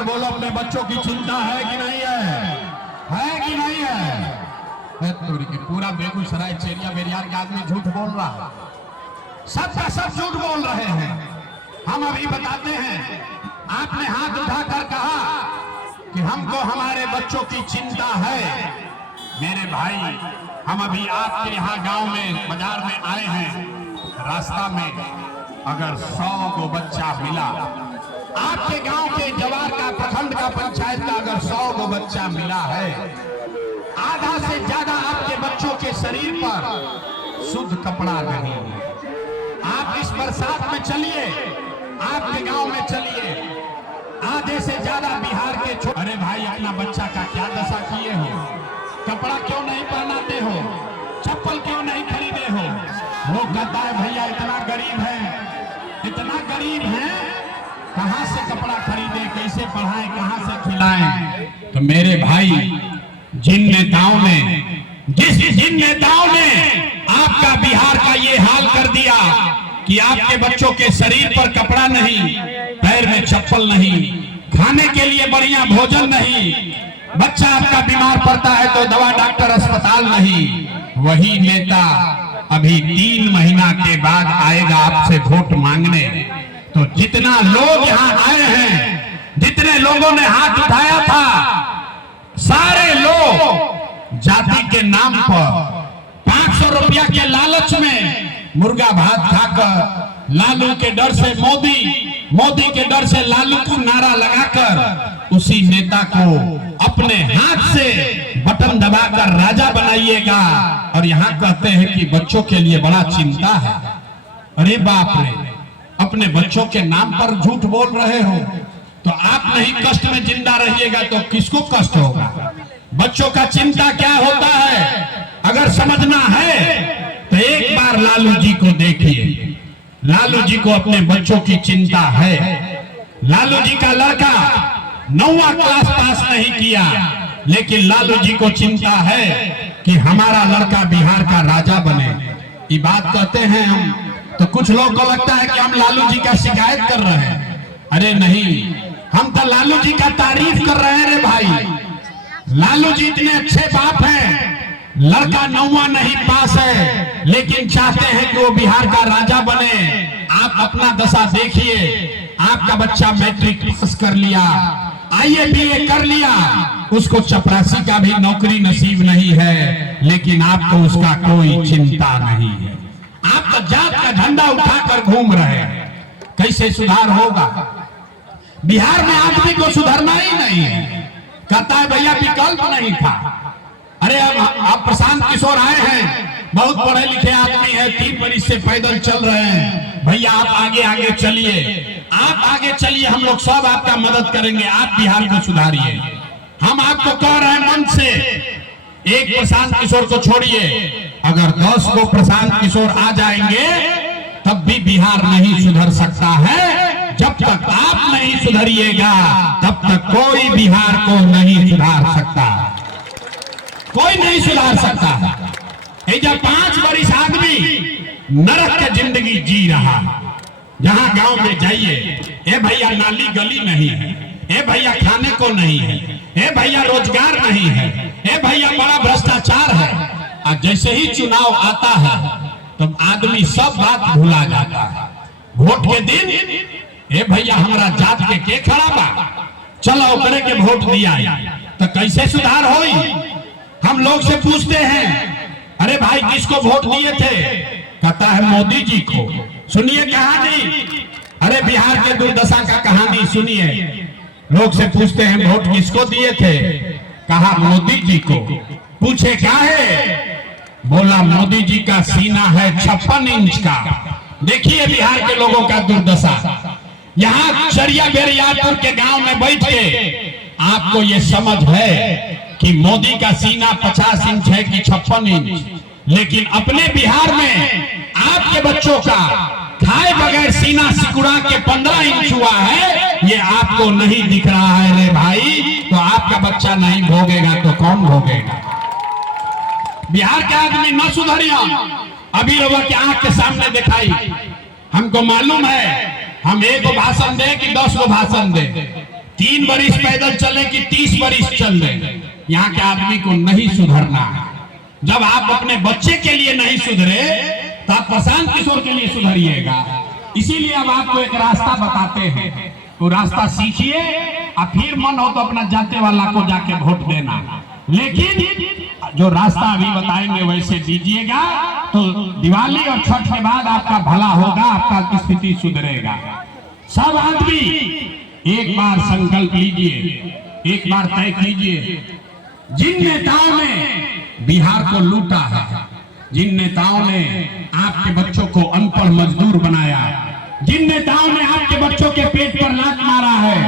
उठाकर बोलो, अपने बच्चों की चिंता है कि नहीं है कि नहीं है? पूरा बेगूसराय चेरिया बेरियार के आदमी झूठ बोल रहा है, सब का सब झूठ बोल रहे हैं। हम अभी बताते हैं, आपने हाथ उठाकर कहा कि हमको हमारे बच्चों की चिंता है। मेरे भाई, हम अभी आपके यहाँ गांव में बाजार में आए हैं, रास्ता में अगर 100 को बच्चा मिला, आपके गांव के जवार का प्रखंड का पंचायत का अगर 100 को बच्चा मिला है, आधा से ज्यादा आपके बच्चों के शरीर पर शुद्ध कपड़ा नहीं है। आप इस बरसात में चलिए, आपके गांव में चलिए, आधे से ज्यादा बिहार के अरे भाई, अपना बच्चा का क्या दशा किए हो? कपड़ा क्यों नहीं पहनाते हो? चप्पल क्यों नहीं खरीदे हो? वो कहता है भैया इतना गरीब है, कहां से कपड़ा खरीदे, कैसे पढ़ाएं, कहां से खिलाएं? तो मेरे भाई, जिन नेताओं ने आपका बिहार का ये हाल कर दिया कि आपके बच्चों के शरीर पर कपड़ा नहीं, पैर में चप्पल नहीं, खाने के लिए बढ़िया भोजन नहीं, बच्चा आपका बीमार पड़ता है तो दवा डॉक्टर अस्पताल नहीं, वही नेता अभी 3 महीना के बाद आएगा आपसे वोट मांगने। तो जितना लोग यहाँ आए हैं, जितने लोगों ने हाथ उठाया था, सारे लोग जाति के नाम पर 500 रुपया के लालच में मुर्गा भात खाकर, लालू के डर से मोदी के डर से लालू को नारा लगाकर उसी नेता को अपने हाथ से बटन दबाकर राजा बनाइएगा। और यहाँ कहते हैं कि बच्चों के लिए बड़ा चिंता है। अरे बाप रे, अपने बच्चों के नाम पर झूठ बोल रहे हो तो आप नहीं कष्ट में जिंदा रहिएगा तो किसको कष्ट होगा? बच्चों का चिंता क्या होता है अगर समझना है तो एक बार लालू जी को देखिए। लालू जी को अपने बच्चों की चिंता है। लालू जी का लड़का 9वां क्लास पास नहीं किया, लेकिन लालू जी को चिंता है कि हमारा लड़का बिहार का राजा बने। ये बात कहते हैं हम, तो कुछ लोग को लगता है कि हम लालू जी का शिकायत कर रहे हैं। अरे नहीं, हम तो लालू जी का तारीफ कर रहे हैं रे भाई। लालू जी इतने अच्छे बाप हैं, लड़का 9वां नहीं पास है लेकिन चाहते हैं कि वो बिहार का राजा बने। आप अपना दशा देखिए, आपका बच्चा मैट्रिक पास कर लिया, IAA BA कर लिया, उसको चपरासी का भी नौकरी नसीब नहीं है, लेकिन आपको उसका कोई चिंता नहीं है। आप तो जात का झंडा उठाकर घूम रहे हैं। कैसे सुधार होगा? बिहार में आदमी को सुधरना ही नहीं है, कहता है भैया विकल्प नहीं था। अरे अब प्रशांत किशोर आए हैं, बहुत पढ़े लिखे आदमी है, 3 बरिस से पैदल चल रहे हैं। भैया आप आगे आगे चलिए, आप आगे चलिए, हम लोग सब आपका मदद करेंगे, आप बिहार को सुधारिए। हम आपको कह रहे हैं मन से, एक प्रशांत किशोर को छोड़िए, अगर 10 को प्रशांत किशोर आ जाएंगे तब भी बिहार नहीं सुधर सकता है। जब तक आप नहीं सुधरिएगा तब तक कोई बिहार को नहीं सुधार सकता, कोई नहीं सुधार सकता। जब 5 बरिस आदमी नरक की जिंदगी जी रहा, जहां गांव में जाइए, ए भैया नाली गली नहीं है, ए भैया खाने को नहीं है, ए भैया रोजगार नहीं है, ए भैया बड़ा भ्रष्टाचार है। और जैसे ही चुनाव आता है तो आदमी सब बात भुला जाता है। वोट के दिन ए भैया हमारा जात के खड़ा बा, चलो ओकरे के वोट दिया, तो कैसे सुधार होई? हम लोग से पूछते हैं, अरे भाई किसको वोट दिए थे? कहता है मोदी जी को। सुनिए कहानी, अरे बिहार के दुर्दशा का कहानी सुनिए। लोग से पूछते हैं वोट किसको दिए थे? कहा मोदी जी को। पूछे क्या है? बोला मोदी जी का सीना है 56 इंच का। देखिए बिहार के लोगों का दुर्दशा। यहाँ चरिया बेरियापुर के गांव में बैठ के आपको ये समझ है कि मोदी का सीना 50 इंच है कि 56 इंच, लेकिन अपने बिहार में आपके बच्चों का खाए बगैर सीना सिकुड़ा के 15 इंच हुआ है, ये आपको नहीं दिख रहा है रे भाई। तो आपका बच्चा नहीं भोगेगा तो कौन भोगेगा? बिहार के आदमी न सुधरिया, अभी लोगों के आंख के सामने दिखाई। हमको मालूम है हम 1 भाषण दे कि 10 भाषण दे, 3 बरिस पैदल चले कि 30 बरिस चल रहे, यहाँ के आदमी को नहीं सुधरना। जब आप अपने बच्चे के लिए नहीं सुधरे तो आप प्रशांत किशोर के लिए सुधरिएगा। इसीलिए अब आपको एक रास्ता बताते हैं, वो रास्ता सीखिए और फिर मन हो तो अपना जानते वाला को जाके वोट देना। लेकिन जो रास्ता अभी बताएंगे वैसे दीजिएगा तो दिवाली और छठ के बाद आपका भला होगा, आपका स्थिति सुधरेगा। सब आदमी एक बार संकल्प लीजिए, एक बार तय कीजिए, जिन नेताओं ने बिहार को लूटा है, जिन नेताओं ने आपके बच्चों को अनपढ़ मजदूर बनाया, जिन नेताओं ने आपके बच्चों के पेट पर लात मारा है,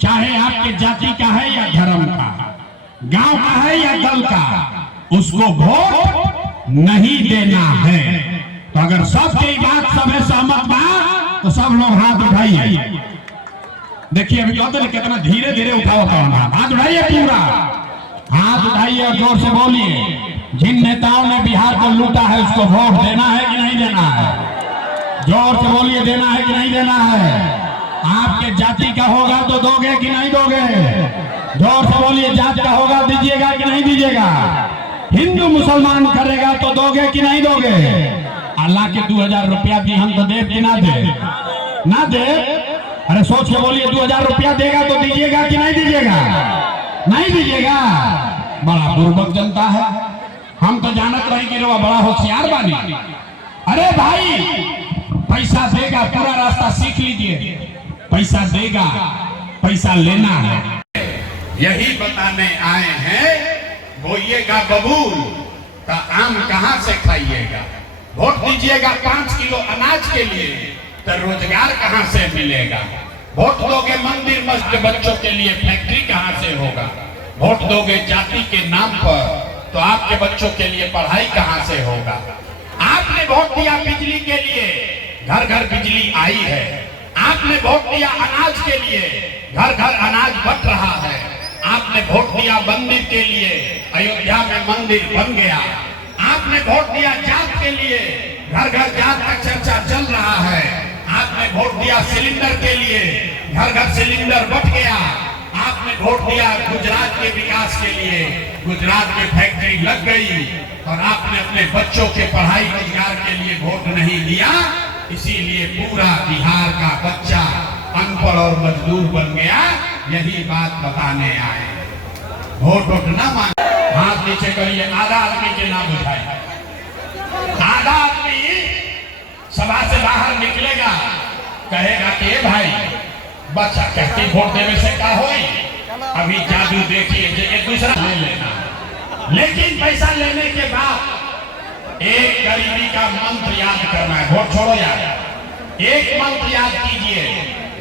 चाहे आपके जाति का है या धर्म का, गांव का है या दल का, उसको वोट नहीं देना है। तो अगर सबकी बात सब है सहमत बा तो सब लोग हाथ उठाइए। देखिए अभी कहते हैं कितना धीरे धीरे उठाओ, हाथ उठाइए, पूरा हाथ उठाइए और जोर से बोलिए, जिन नेताओं ने बिहार को लूटा है उसको वोट देना है कि नहीं देना है? जोर से बोलिए, देना है कि नहीं देना है? आपके जाति का होगा तो दोगे कि नहीं दोगे? जोर से बोलिए, जात का होगा दीजिएगा कि नहीं दीजिएगा? हिंदू मुसलमान करेगा तो दोगे कि नहीं दोगे? अल्लाह के 2000 रुपया भी हम तो दे कि ना दे? ना दे? अरे सोच के बोलिए, 2000 रुपया देगा तो दीजिएगा कि नहीं दीजिएगा? नहीं दीजिएगा। बड़ा बुर्बक जनता है, हम तो जानत रहे कि वो बड़ा होशियार बानी। अरे भाई पैसा देगा, पूरा रास्ता सीख लीजिए, पैसा देगा, पैसा लेना है, यही बताने आए हैं। बोइएगा बबूल तो आम कहां से खाइएगा? वोट दीजिएगा 5 किलो अनाज के लिए तो रोजगार कहां से मिलेगा? वोट दोगे मंदिर मस्जिद बच्चों के लिए, फैक्ट्री कहां से होगा? वोट दोगे जाति के नाम पर तो आपके बच्चों के लिए पढ़ाई कहां से होगा? आपने वोट दिया बिजली के लिए, घर घर बिजली आई है। आपने वोट दिया अनाज के लिए, घर घर अनाज बट रहा है। आपने वोट दिया मंदिर के लिए, अयोध्या में मंदिर बन गया। आपने वोट दिया जात के लिए, घर घर जात का चर्चा चल रहा है। आपने वोट दिया सिलेंडर के लिए, घर घर सिलेंडर बट गया। आपने वोट दिया गुजरात के विकास के लिए, गुजरात में फैक्ट्री लग गई। और आपने अपने बच्चों के पढ़ाई रोजगार के लिए वोट नहीं दिया, इसीलिए पूरा बिहार का बच्चा अनपढ़ और मजदूर बन गया। यही बात बताने आए। वोट न मांगे, हाथ नीचे करिए, आधा आदमी के नाम उठाए। आधा आदमी सभा से बाहर निकलेगा, कहेगा कि भाई बच्चा कहती वोट देने से क्या होई? अभी जादू देखिए, एक दूसरा ले लेना। लेकिन पैसा लेने के बाद एक गरीबी का मंत्र याद करना है। वोट छोड़ो यार, एक मंत्र याद कीजिए,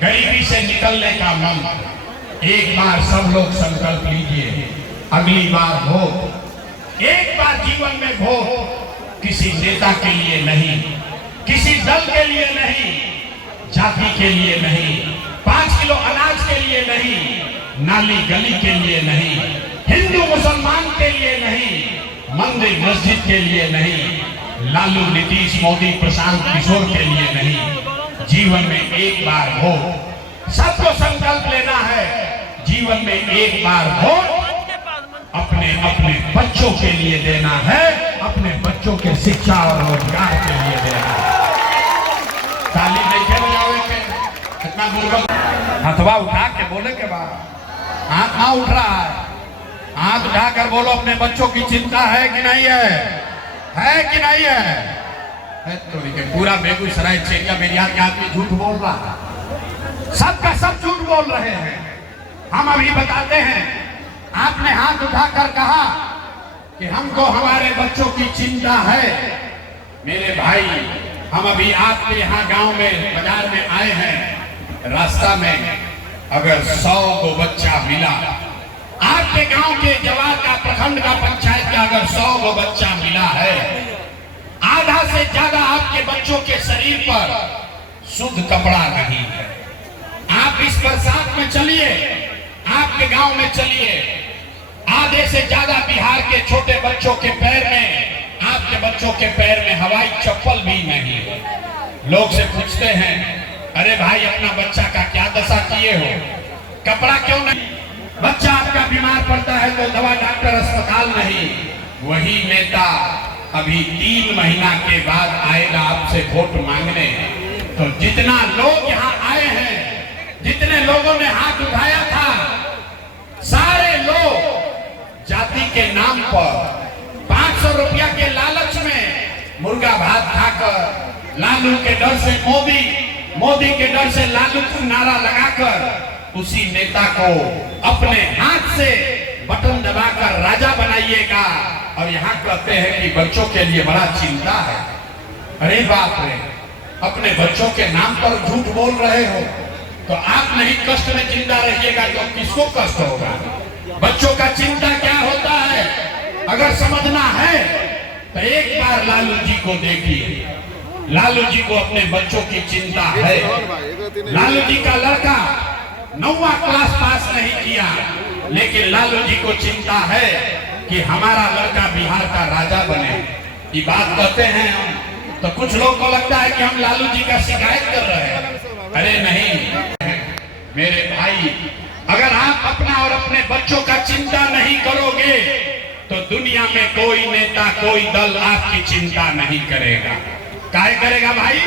गरीबी से निकलने का मंत्र। एक बार सब लोग संकल्प लीजिए, अगली बार वोट, एक बार जीवन में वोट किसी नेता के लिए नहीं, किसी दल के लिए नहीं, जाति के लिए नहीं, 5 किलो अनाज के लिए नहीं, नाली गली के लिए नहीं, हिंदू मुसलमान के लिए नहीं, मंदिर मस्जिद के लिए नहीं, लालू नीतीश मोदी प्रशांत किशोर के लिए नहीं। जीवन में एक बार वोट, सबको संकल्प लेना है, जीवन में एक बार वोट अपने अपने बच्चों के लिए देना है, अपने बच्चों के शिक्षा और रोजगार के लिए देना है। ताली नहीं बजावे के, इतना बुर्बक हथवा उठा के बोले के बाद हाथ ना उठ रहा है, हाथ उठाकर बोलो, अपने बच्चों की चिंता है कि नहीं है कि नहीं है? तो पूरा बेगूसराय चेरिया बेरिया के आदमी झूठ बोल रहा है, सबका सब झूठ बोल रहे हैं। हम अभी बताते हैं, आपने हाथ उठाकर कहा कि हमको हमारे बच्चों की चिंता है। मेरे भाई, हम अभी आपके यहाँ गांव में बाजार में आए हैं, रास्ता में अगर 100 को बच्चा मिला, आपके गांव के जवार का प्रखंड का पंचायत का अगर 100 को बच्चा मिला है, आधा से ज्यादा आपके बच्चों के शरीर पर शुद्ध कपड़ा नहीं है। आप इस बरसात में चलिए, आपके गांव में चलिए, आधे से ज्यादा बिहार के छोटे बच्चों के पैर में, आपके बच्चों के पैर में हवाई चप्पल भी नहीं है। लोग से पूछते हैं, अरे भाई अपना बच्चा का क्या दशा किए हो? कपड़ा क्यों नहीं? बच्चा आपका बीमार पड़ता है तो दवा डॉक्टर अस्पताल नहीं। वही नेता अभी 3 महीना के बाद आएगा आपसे वोट मांगने। तो जितना लोग यहाँ आए हैं, जितने लोगों ने हाथ उठाया था, सारे लोग जाति के नाम पर 500 रुपया के लालच में मुर्गा भात खाकर, लालू के डर से मोदी के डर से लालू को नारा लगाकर उसी नेता को अपने हाथ से बटन दबाकर राजा बनाइएगा। और यहाँ कहते हैं कि बच्चों के लिए बड़ा चिंता है। अरे बाप रे, अपने बच्चों के नाम पर झूठ बोल रहे हो तो आप नहीं कष्ट में जिंदा रहिएगा तो किसको कष्ट होगा? बच्चों का चिंता क्या होता है अगर समझना है तो एक बार लालू जी को देखिए। लालू जी को अपने बच्चों की चिंता है। लालू जी का लड़का 9वां क्लास पास नहीं किया, लेकिन लालू जी को चिंता है कि हमारा लड़का बिहार का राजा बने। ये बात कहते हैं हम तो कुछ लोग को लगता है कि हम लालू जी का शिकायत कर रहे हैं। अरे नहीं मेरे भाई, अगर आप अपना और अपने बच्चों का चिंता नहीं करोगे तो दुनिया में कोई नेता, कोई दल आपकी चिंता नहीं करेगा। काहे करेगा भाई?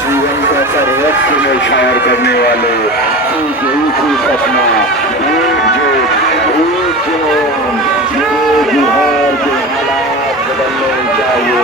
जीवन का सर्वस्व में शायर करने वाले सपना